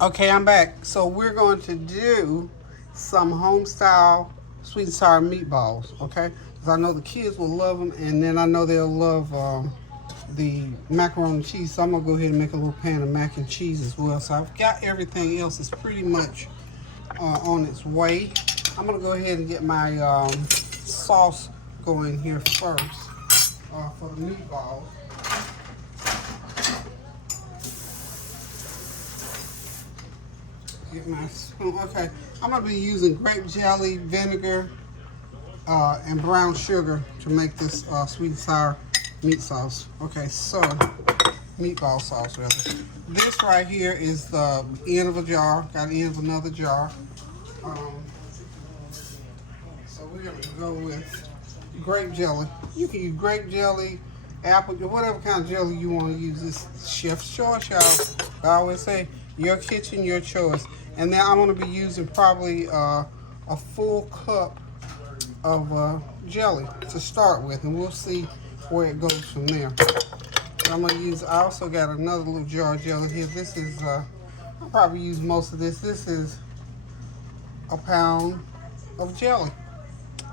Okay, I'm back. So we're going to do some home style sweet and sour meatballs. Okay, because I know the kids will love them, and then I know they'll love the macaroni and cheese. So I'm gonna go ahead and make a little pan of mac and cheese as well. So I've got everything else is pretty much on its way. I'm gonna go ahead and get my sauce going here first for the meatballs. Get my spoon. Okay, I'm gonna be using grape jelly, vinegar, and brown sugar to make this sweet and sour meat sauce. Okay, so meatball sauce rather. This right here is the end of a jar. Got the end of another jar. Um, so we're gonna go with grape jelly. You can use grape jelly, apple, whatever kind of jelly you want to use. This chef's choice, y'all. I always say your kitchen, your choice. And then I'm gonna be using probably a full cup of jelly to start with, and we'll see where it goes from there. So I'm gonna use. I also got another little jar of jelly here. This is. I'll probably use most of this. This is a pound of jelly.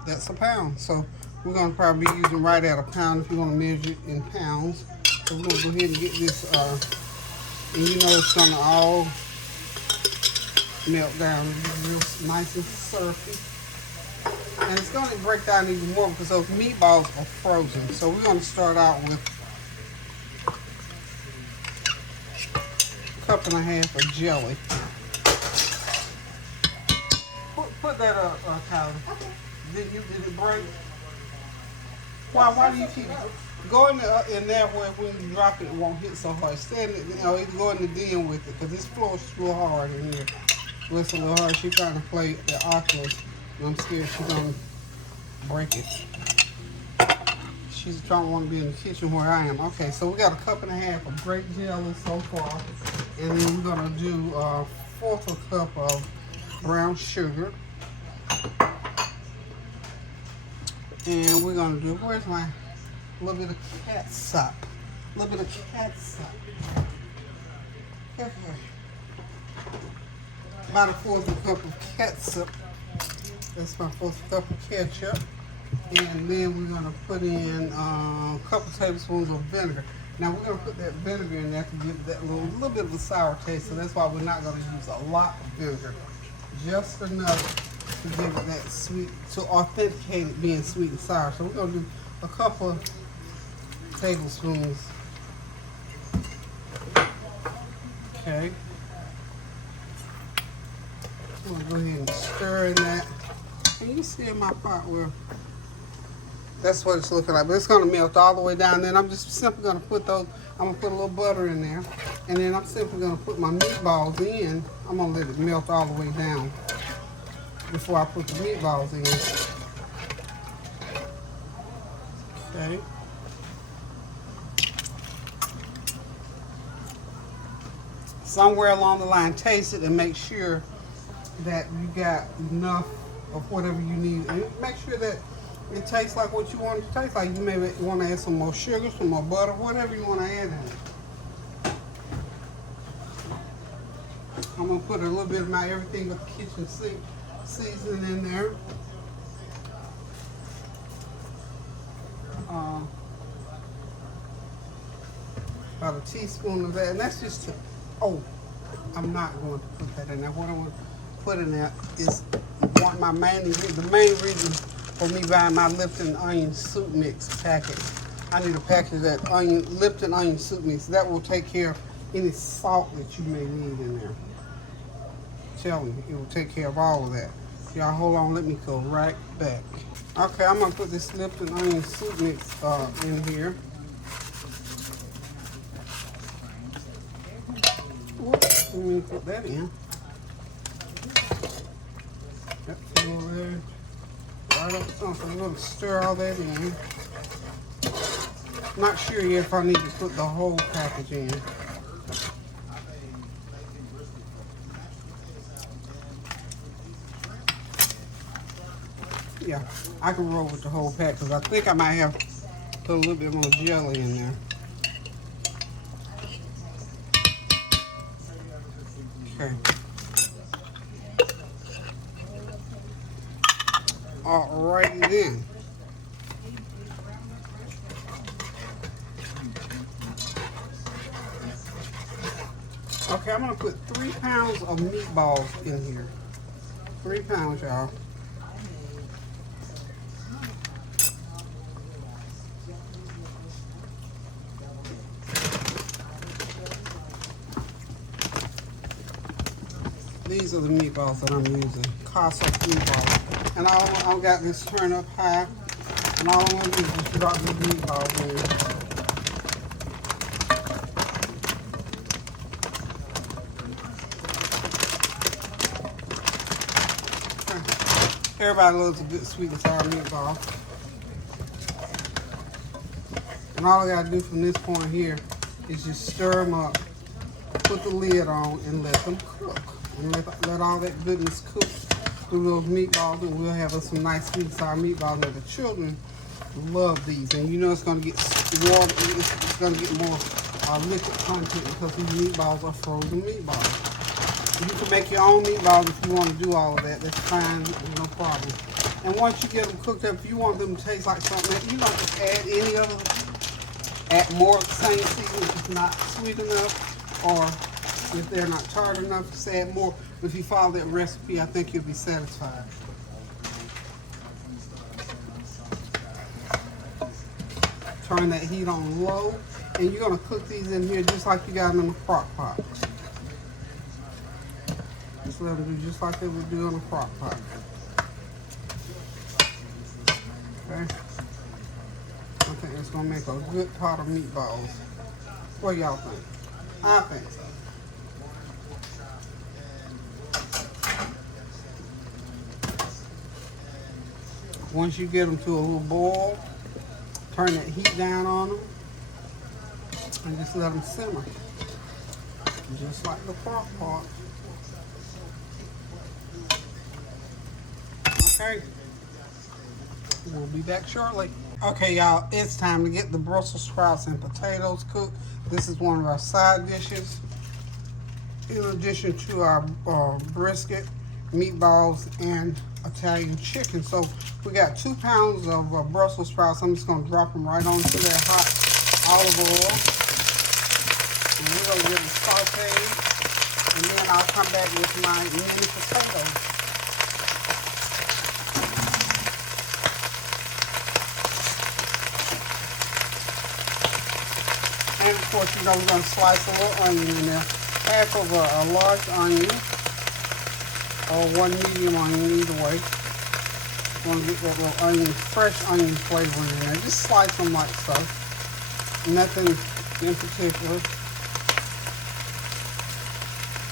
That's a pound. So we're gonna probably be using right at a pound if you want to measure it in pounds. So we're gonna go ahead and get this. And you know it's gonna all melt down. It's real nice and syrupy. And it's going to break down even more because those meatballs are frozen. So we're going to start out with a cup and a half of jelly. Put that up, Tyler. Okay. Did it break? Why do you keep going in there where when you drop it, it won't hit so hard? Stand it, either go in the den with it because this floor is real hard in here. Well, it's a little hard. She's trying to play the Oculus. I'm scared she's gonna break it. She's trying to want to be in the kitchen where I am. Okay, so we got a cup and a half of grape jelly so far, and then we're gonna do a fourth of a cup of brown sugar, and we're gonna do. Where's my little bit of catsup? A little bit of catsup. Okay. About a fourth of a cup of catsup. That's my fourth cup of ketchup. And then we're going to put in a couple tablespoons of vinegar. Now we're going to put that vinegar in there to give that little bit of a sour taste. So that's why we're not going to use a lot of vinegar. Just enough to give it that sweet, to authenticate it being sweet and sour. So we're going to do a couple of tablespoons. Okay. I'm going to go ahead and stir in that. Can you see in my pot where that's what it's looking like? But it's going to melt all the way down. Then I'm just simply going to put those, I'm going to put a little butter in there. And then I'm simply going to put my meatballs in. I'm going to let it melt all the way down before I put the meatballs in. Okay. Somewhere along the line, taste it and make sure that you got enough of whatever you need. And make sure that it tastes like what you want it to taste like. You may want to add some more sugar, some more butter, whatever you want to add in it. I'm going to put a little bit of my everything with the kitchen sink seasoning in there. About a teaspoon of that. And that's just to, I'm not going to put that in there. What I want to put in there is the main reason for me buying my Lipton onion soup mix packet. I need a packet of that Lipton onion soup mix. That will take care of any salt that you may need in there. I'm telling you, it will take care of all of that. Y'all hold on, let me go right back. Okay, I'm gonna put this Lipton onion soup mix in here. Let me put that in. That's over there. Right up front. So I'm going to stir all that in. Not sure yet if I need to put the whole package in. Yeah, I can roll with the whole pack because I think I might have put a little bit more jelly in there. Okay. Alrighty then. Okay, I'm gonna put 3 pounds of meatballs in here. 3 pounds, y'all. These are the meatballs that I'm using. Casa meatballs. And I got this turned up high. And all I'm gonna do is just drop these meatballs in. Everybody loves a good sweet and sour meatball. And all I gotta do from this point here is just stir them up, put the lid on, and let them cook. And let all that goodness cook through those meatballs, and we'll have us some nice sweet and sour meatballs. Now the children love these, and you know it's gonna get water, it's gonna get more liquid content because these meatballs are frozen meatballs. You can make your own meatballs if you want to do all of that. That's fine, no problem. And once you get them cooked up, if you want them to taste like something, you don't just add any other, add more of the same seasoning if it's not sweet enough, or if they're not tart enough, just add more. If you follow that recipe, I think you'll be satisfied. Turn that heat on low, and you're gonna cook these in here just like you got them in the crock pot. Just let them do just like they would do in a crock pot. Okay. I think it's gonna make a good pot of meatballs. What y'all think? I think so. Once you get them to a little boil, turn that heat down on them and just let them simmer. Just like the crock pot. Okay, we'll be back shortly. Okay, y'all, it's time to get the Brussels sprouts and potatoes cooked. This is one of our side dishes. In addition to our brisket, meatballs, and Italian chicken. So we got 2 pounds of Brussels sprouts. I'm just going to drop them right onto that hot olive oil. And we're going to get them sauteed. And then I'll come back with my mini potatoes. And of course, you know, we're going to slice a little onion in there. Half of a large onion, or 1 medium onion, either way. You want to get that little onion, fresh onion flavor in there. Just slice them like so. Nothing in particular.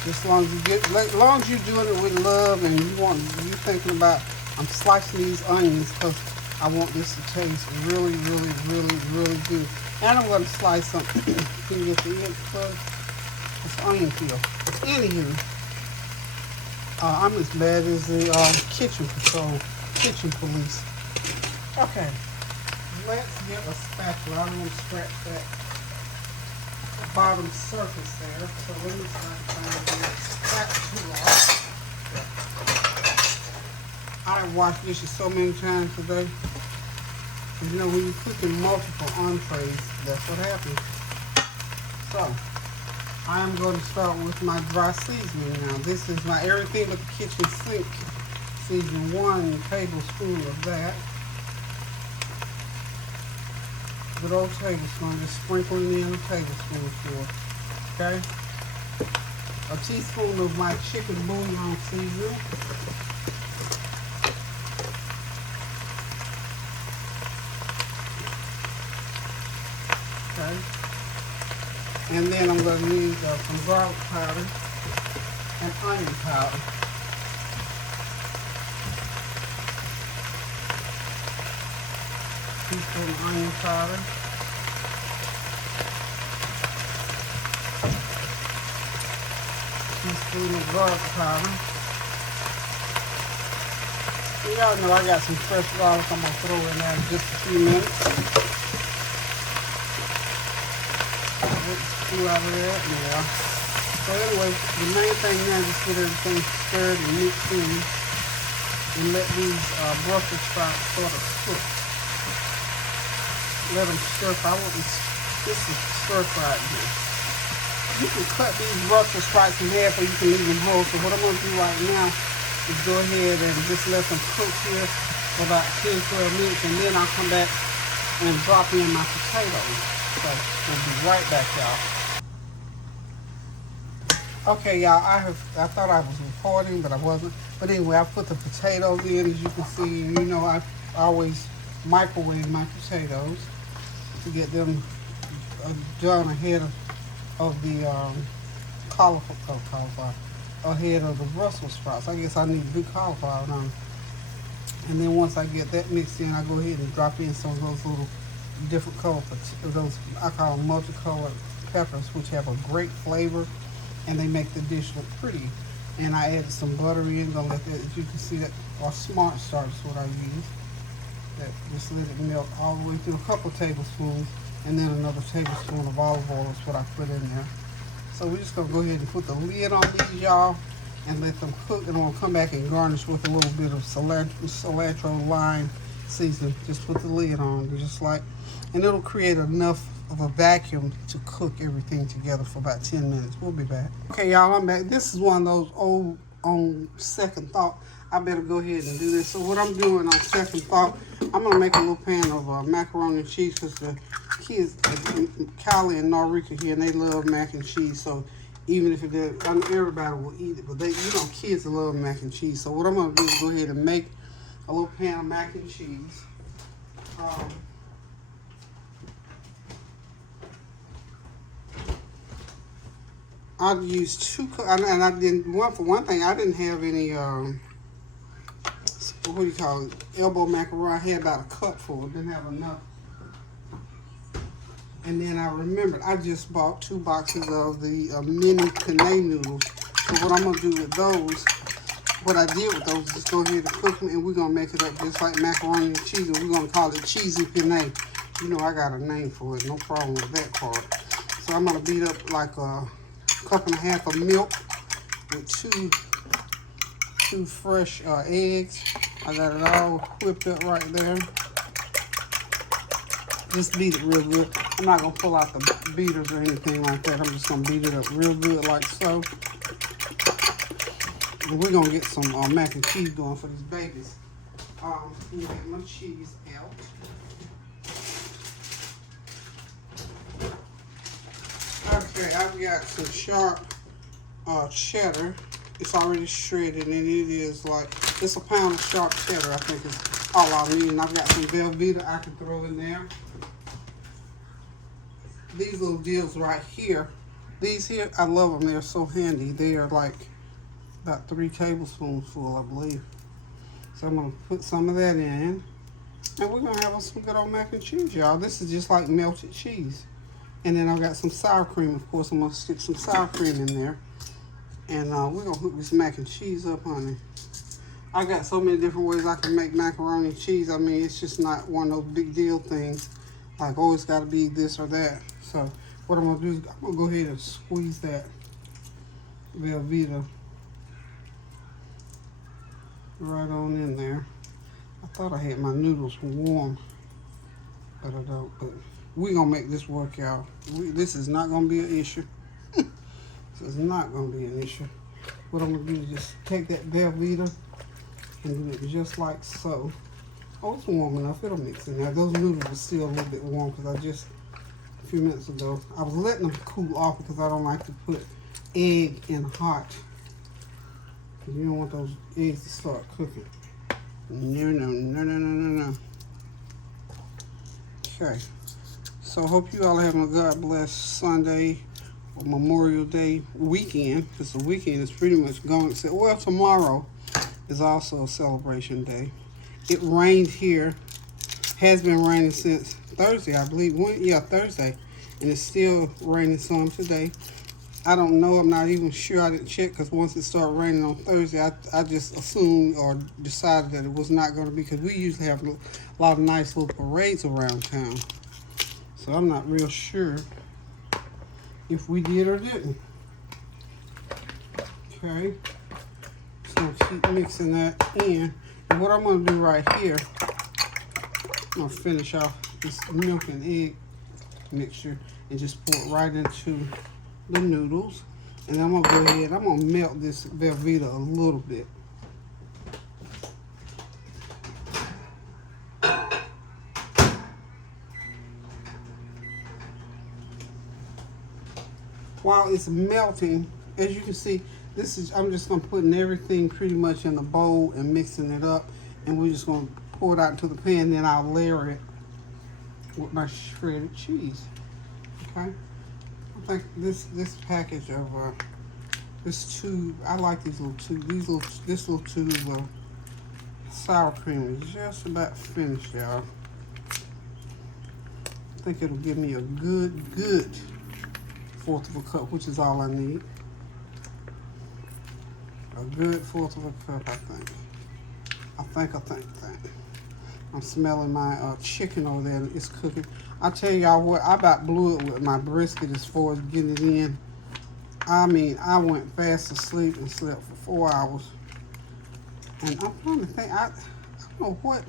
Just as long as you're doing it with love and you're thinking about, I'm slicing these onions because I want this to taste really, really, really, really good. And I'm going to slice some. Can you get the end first? It's onion peel. Anywho, I'm as bad as the kitchen police. Okay, let's get a spatula. I don't want to scratch that bottom surface there. So let me start trying to get spatula. I've washed dishes so many times today. And you know, when you're cooking multiple entrees, that's what happens. So, I am going to start with my dry seasoning now. This is my everything but the kitchen sink seasoning. 1 tablespoon of that. Good old tablespoon. Just sprinkling in a tablespoon for it. Okay? A teaspoon of my chicken bouillon seasoning. Okay. And then I'm going to need some garlic powder and onion powder. Teaspoon of onion powder. Teaspoon of garlic powder. Y'all know I got some fresh garlic I'm going to throw in there in just a few minutes. Let's do out of there, yeah. So anyway, the main thing now is just get everything stirred and mixed in and let these Brussels sprouts sort of cook. Let them stir fry. This is stir fried here. You can cut these Brussels sprouts in half or you can leave them whole. So what I'm going to do right now is go ahead and just let them cook here for about 10-12 minutes, and then I'll come back and drop in my potatoes. So we'll be right back, y'all. Okay, y'all, I thought I was recording, but I wasn't. But anyway, I put the potatoes in, as you can see. You know, I always microwave my potatoes to get them done ahead of the cauliflower, ahead of the Brussels sprouts. I guess I need to do cauliflower now. And then once I get that mixed in, I go ahead and drop in some of those little different color, those I call them multicolored peppers, which have a great flavor and they make the dish look pretty. And I added some butter in, gonna let that, as you can see, that, or smart starch is what I use. That just let it melt all the way through, a couple tablespoons, and then another tablespoon of olive oil is what I put in there. So we're just gonna go ahead and put the lid on these, y'all, and let them cook, and I'm gonna come back and garnish with a little bit of cilantro lime seasoning. Just put the lid on, just like, and it'll create enough of a vacuum to cook everything together for about 10 minutes. We'll be back. Okay, y'all, I'm back. This is one of those old, on second thought, I better go ahead and do this. So what I'm doing on second thought, I'm gonna make a little pan of macaroni and cheese, because the kids, Callie and Norika here, and they love mac and cheese. So even if it does, I know everybody will eat it, but they, you know, kids love mac and cheese. So what I'm gonna do is go ahead and make a little pan of mac and cheese. I've used 2 cups, and I didn't, for one thing, I didn't have any, what do you call it, elbow macaroni. I had about a cup full, didn't have enough. And then I remembered, I just bought 2 boxes of the mini penne noodles. So what I'm gonna do with those, what I did with those is go ahead and cook them, and we're gonna make it up just like macaroni and cheese, and we're gonna call it cheesy penne. You know, I got a name for it, no problem with that part. So I'm gonna beat up like a 1.5 cups of milk with two fresh eggs. I got it all whipped up right there. Just beat it real good. I'm not gonna pull out the beaters or anything like that. I'm just gonna beat it up real good like so. And we're gonna get some mac and cheese going for these babies. Let me get my cheese out. Okay, I've got some sharp cheddar. It's already shredded, and it is like, it's a pound of sharp cheddar, I think is all I need. And I've got some Velveeta I can throw in there. These little deals right here, these here, I love them. They're so handy. They are like about 3 tablespoons full, I believe. So I'm gonna put some of that in, and we're gonna have some good old mac and cheese, y'all. This is just like melted cheese. And then I've got some sour cream, of course. I'm gonna stick some sour cream in there. And we're gonna hook this mac and cheese up, honey. I got so many different ways I can make macaroni and cheese. I mean, it's just not one of those big deal things, like, oh, it's gotta be this or that. So what I'm gonna do is I'm gonna go ahead and squeeze that Velveeta right on in there. I thought I had my noodles warm, but I don't. But we're gonna make this work, y'all. This is not gonna be an issue. This is not gonna be an issue. What I'm gonna do is just take that Velveeta and do it just like so. Oh, it's warm enough. It'll mix in there. Those noodles are still a little bit warm because I just, a few minutes ago, I was letting them cool off because I don't like to put egg in hot. You don't want those eggs to start cooking. No. Okay. So I hope you all are having a God bless Sunday or Memorial Day weekend, because the weekend is pretty much gone. Except, well, tomorrow is also a celebration day. It rained here, has been raining since Thursday, I believe. Thursday, and it's still raining some today. I don't know. I'm not even sure. I didn't check, because once it started raining on Thursday, I just assumed or decided that it was not going to be, because we usually have a lot of nice little parades around town. So I'm not real sure if we did or didn't. Okay. Just gonna keep mixing that in. And what I'm gonna do right here, I'm gonna finish off this milk and egg mixture and just pour it right into the noodles. And I'm gonna go ahead, I'm gonna melt this Velveeta a little bit. While it's melting, as you can see, I'm just gonna put everything pretty much in the bowl and mixing it up, and we're just gonna pour it out into the pan, then I'll layer it with my shredded cheese. Okay, I think this package of this tube, I like these little tubes. This little tube of sour cream is just about finished, y'all. I think it'll give me a good 1/4 of a cup, which is all I need. A good 1/4 of a cup, I think. I'm smelling my chicken over there, and it's cooking. I tell y'all what, I about blew it with my brisket as far as getting it in. I mean, I went fast asleep and slept for 4 hours. And I'm trying to think, I don't know what,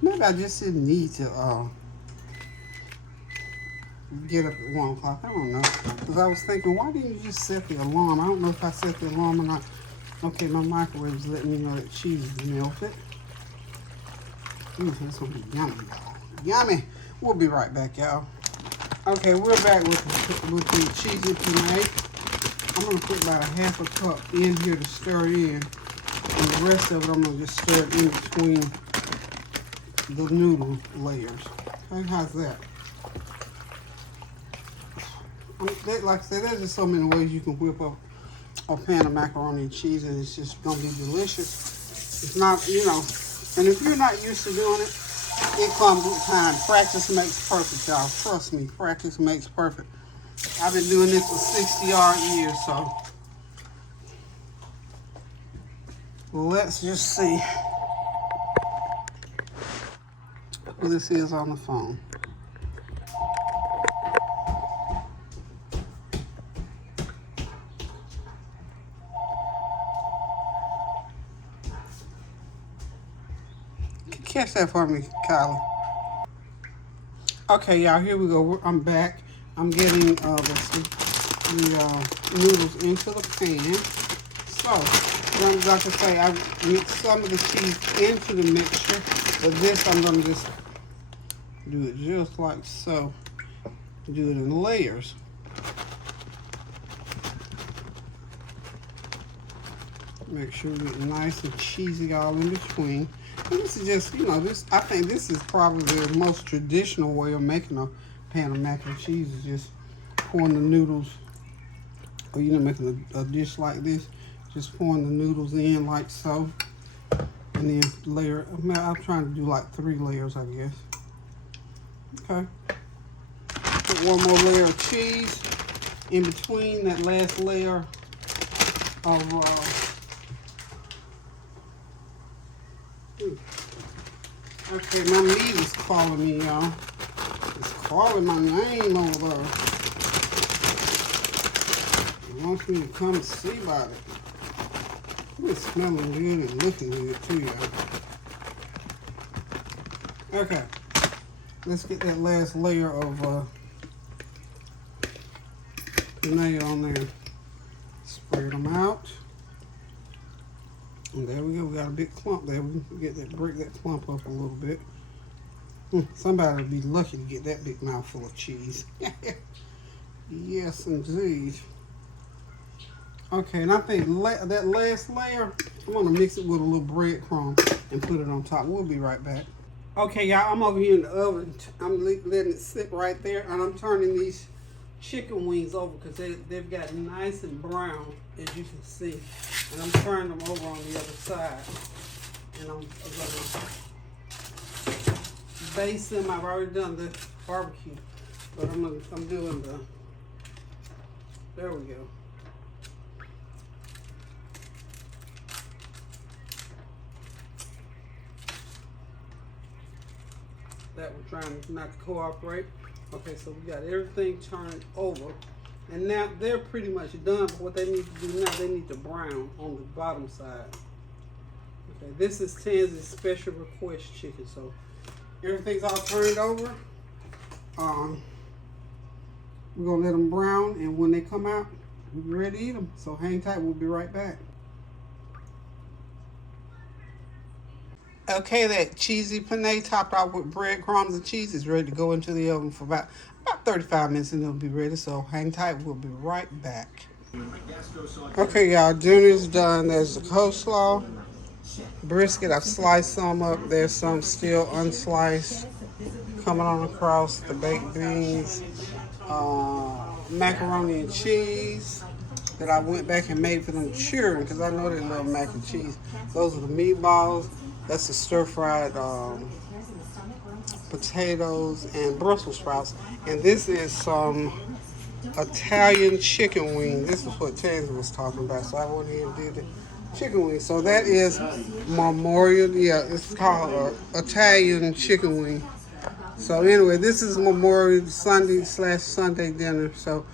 maybe I just didn't need to get up at 1 o'clock. I don't know. Because I was thinking, why didn't you just set the alarm? I don't know if I set the alarm or not. Okay, my microwave is letting me know that cheese is melted. Ooh, that's going to be yummy, y'all. Yummy. We'll be right back, y'all. Okay, we're back with the cheesy penne. I'm going to put about 1/2 cup in here to stir in. And the rest of it, I'm going to just stir it in between the noodle layers. Okay, how's that? Like I said, there's just so many ways you can whip up a pan of macaroni and cheese, and it's just gonna be delicious. It's not, you know, and if you're not used to doing it, it comes with time. Practice makes perfect, y'all. Trust me, practice makes perfect. I've been doing this for 60-odd years, so let's just see who this is on the phone. Catch that for me, Kylie. Okay, y'all, here we go. I'm back. I'm getting the noodles into the pan. So, what I'm about to say, I mix some of the cheese into the mixture, but this I'm going to just do it just like so. Do it in layers. Make sure we get nice and cheesy all in between. And this is just, you know, I think this is probably the most traditional way of making a pan of mac and cheese, is just pouring the noodles, or, you know, making a dish like this, just pouring the noodles in like so, and then layer. I'm trying to do like 3 layers, I guess. Okay. Put one more layer of cheese in between that last layer of okay, my meat is calling me, y'all. It's calling my name over there. It wants me to come and see about it. It's smelling good and looking good too, y'all. Okay, let's get that last layer of penne on there. Spread them out. And there we go. We got a big clump there. We can get that, break that clump up a little bit. Somebody would be lucky to get that big mouthful of cheese. Yes, indeed. Okay, and I think that last layer, I'm gonna mix it with a little breadcrumb and put it on top. We'll be right back. Okay, y'all, I'm over here in the oven. I'm letting it sit right there, and I'm turning these chicken wings over because they've got nice and brown, as you can see. And I'm turning them over on the other side. And I'm gonna baste them. I've already done the barbecue, but I'm doing the, there we go. That we're trying not to cooperate. Okay, so we got everything turned over. And now they're pretty much done, but what they need to do now, they need to brown on the bottom side. Okay, this is Tansy's special request chicken. So everything's all turned over. We're gonna let them brown, and when they come out, we'll be ready to eat them. So hang tight, we'll be right back. Okay, that cheesy penne topped off with breadcrumbs and cheese is ready to go into the oven for about 35 minutes, and it'll be ready. So hang tight, we'll be right back. Okay, y'all, dinner's done. There's the coleslaw, brisket. I've sliced some up. There's some still unsliced coming on across. The baked beans, macaroni and cheese that I went back and made for them children because I know they love mac and cheese. Those are the meatballs. That's the stir-fried potatoes and Brussels sprouts. And this is some Italian chicken wing. This is what Tansy was talking about. So I went ahead and did the chicken wing. So that is Memorial. Yeah, it's called Italian chicken wing. So anyway, this is Memorial Sunday/Sunday dinner. So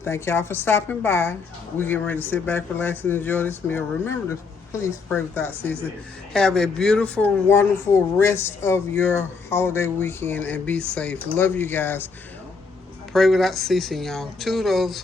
thank y'all for stopping by. We get ready to sit back, relax, and enjoy this meal. Remember to please pray without ceasing. Have a beautiful, wonderful rest of your holiday weekend and be safe. Love you guys. Pray without ceasing, y'all. Toodles.